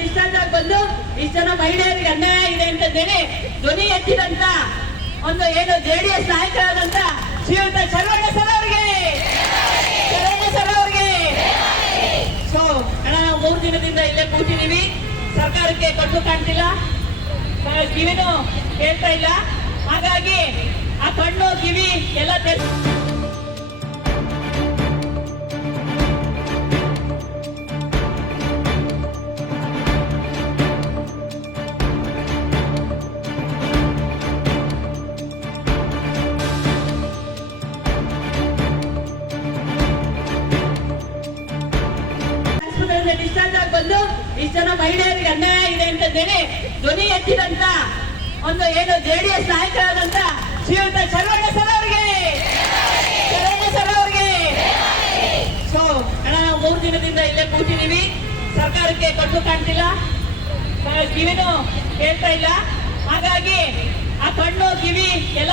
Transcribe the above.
Discharge ಬಂದು ಇಷ್ಟು ಜನ ಮಹಿಳೆಯರಿಗೆ ಅನ್ಯಾಯ ಇದೆ ಅಂತ ಹೇಳಿ ಧ್ವನಿ ಎತ್ತಿದಂತ ಒಂದು ಏನು ಜೆಡಿಎಸ್ ನಾಯಕರಾದಂತ ಶ್ರೀಯುತ ಶರವಣ ಸರ್ ಅವರಿಗೆ. ಶರವಣ ಸರ್ ಅವರಿಗೆ. ಸೊ ಅಣ್ಣ, ನಾವು ಮೂರು ದಿನದಿಂದ ಇಲ್ಲೇ ಕೂತಿದೀವಿ ಸರ್ಕಾರಕ್ಕೆ ಕಟ್ಟು ಕಾಣ್ತಿಲ್ಲ. ಕಿವಿನೂ ಕೇಳ್ತಾ ಇಲ್ಲ. ಆಗಿ ಬಂದು ಇಷ್ಟು ಜನ ಮಹಿಳೆಯರಿಗೆ ಅನ್ಯಾಯ ಇದೆ ಅಂತ ಹೇಳಿ ಧ್ವನಿ ಎತ್ತಿದಂತ ಒಂದು ಏನು ಜೆಡಿಎಸ್ ನಾಯಕರಾದಂತ ಶ್ರೀಯುತ ಶರವಣ ಸರ್ ಅವರಿಗೆ. ಶರವಣ ಸರ್ ಅವರಿಗೆ. ಸೊ ಅಣ್ಣ, ನಾವು ಮೂರು ದಿನದಿಂದ ಇಲ್ಲೇ ಕೂತಿದೀವಿ ಸರ್ಕಾರಕ್ಕೆ ಕಟ್ಟು ಕಾಣ್ತಿಲ್ಲ. ಕಿವಿನೂ ಕೇಳ್ತಾ ಇಲ್ಲ. ಹಾಗಾಗಿ ಆ ಕಣ್ಣು, ಕಿವಿ ಎಲ್ಲ